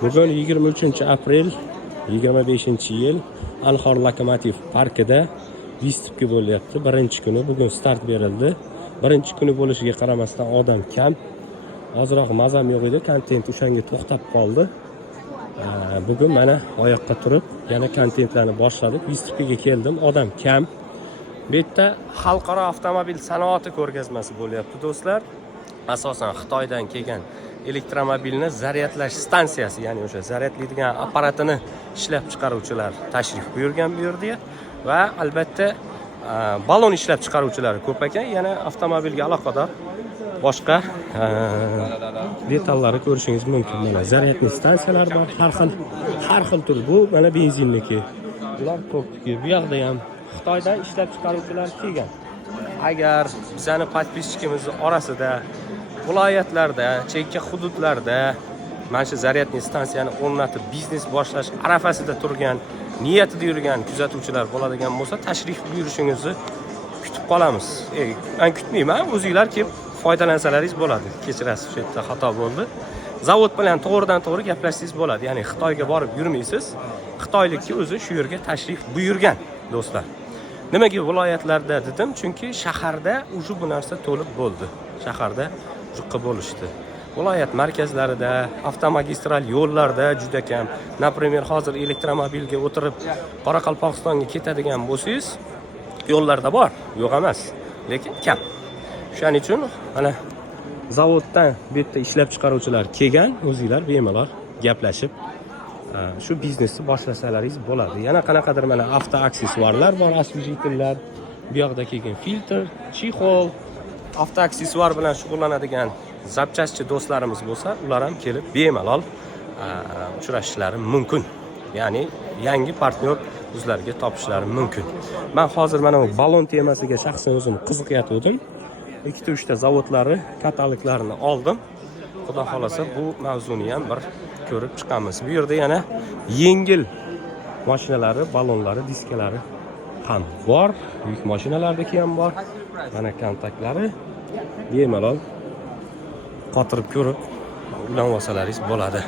Bugun 23-aprel 25-yil Anhor Lokomotiv parkida Vistupga bo'lyapti. Birinchi kuni bugun start berildi. Birinchi kuni bo'lishiga qaramasdan odam kam. Ozroq mazam yo'q edi, kontent o'shanga to'xtab qoldi. Bugun mana oyoqqa turib, yana kontentlarni boshladik. Vistupga keldim, odam kam. Bu yerda xalqaro avtomobil sanoati ko'rgazmasi bo'lyapti, do'stlar. Asosan Xitoydan kelgan elektromobilni zaryadlash stansiyasi, ya'ni o'sha zaryadlaydigan apparatini ishlab chiqaruvchilar tashrif buyurgan bu yerga va albatta balon ishlab chiqaruvchilar ko'p ekan. Yana avtomobilga aloqador boshqa detallari ko'rishingiz mumkin. Mana zaryadli stansiyalar bor, har xil tur. Bu mana benzinniki. Ular ko'pki. Bu yoqda ham Xitoydan ishlab chiqaruvchilar kelgan. Agar bizani podpisчикimiz orasida viloyatlarda, chekka hududlarda mana shu zaryadli stansiyani o'rnatib biznes boshlash arafasida turgan, niyatida yurgan kuzatuvchilar bo'ladigan bo'lsa, tashrif buyurishingizni kutib qolamiz. Men kutmayman, o'zingizlar kelib foydalansalaringiz bo'ladi. Kechirasiz, shu yerda xato bo'ldi. Zavod bilan to'g'ridan-to'g'ri gaplashsangiz bo'ladi. Ya'ni Xitoyga borib yurmaysiz. Xitoylikka o'zi shu yerga tashrif buyurgan, do'stlar. Nimaga viloyatlarda dedim? Chunki shaharda уже bu narsa to'lib bo'ldi. Shaharda juqqa bo'lishdi. Viloyat markazlarida, avtomagistral yo'llarda juda kam. Например, hozir elektromobilga o'tirib Qoraqalpog'istonga ketadigan bo'lsangiz, yo'llarda bor, yo'q emas, lekin kam. Shuning uchun mana zavoddan bu yerda ishlab chiqaruvchilar kelgan, o'zingizlar bemalol gaplashib shu biznesni boshlasangiz bo'ladi. Yana qanaqadir mana avto aksessuarlar bor, освежителlar, bu yoqda kelgan filtr, chexol, avto aksessuar bilan shug'ullanadigan zapchastchi do'stlarimiz bo'lsa, ular ham kelib bemalol uchrashishlari mumkin. Ya'ni yangi partnyor o'zlariga topishlari mumkin. Men hozir mana bu balon temasiga shaxsan o'zim qiziqayotgandim. 2-3 ta zavodlari kataloklarini oldim. Xudo xolasa bu mavzuni ham bir ko'rib chiqamiz. Bu yerda yana yengil mashinalari, balonlari, diskalari ham bor. Yuk mashinalardagi ham bor. Mana kontaktlari bemalol qotirib ko'rib ulanib olsalaringiz bo'ladi.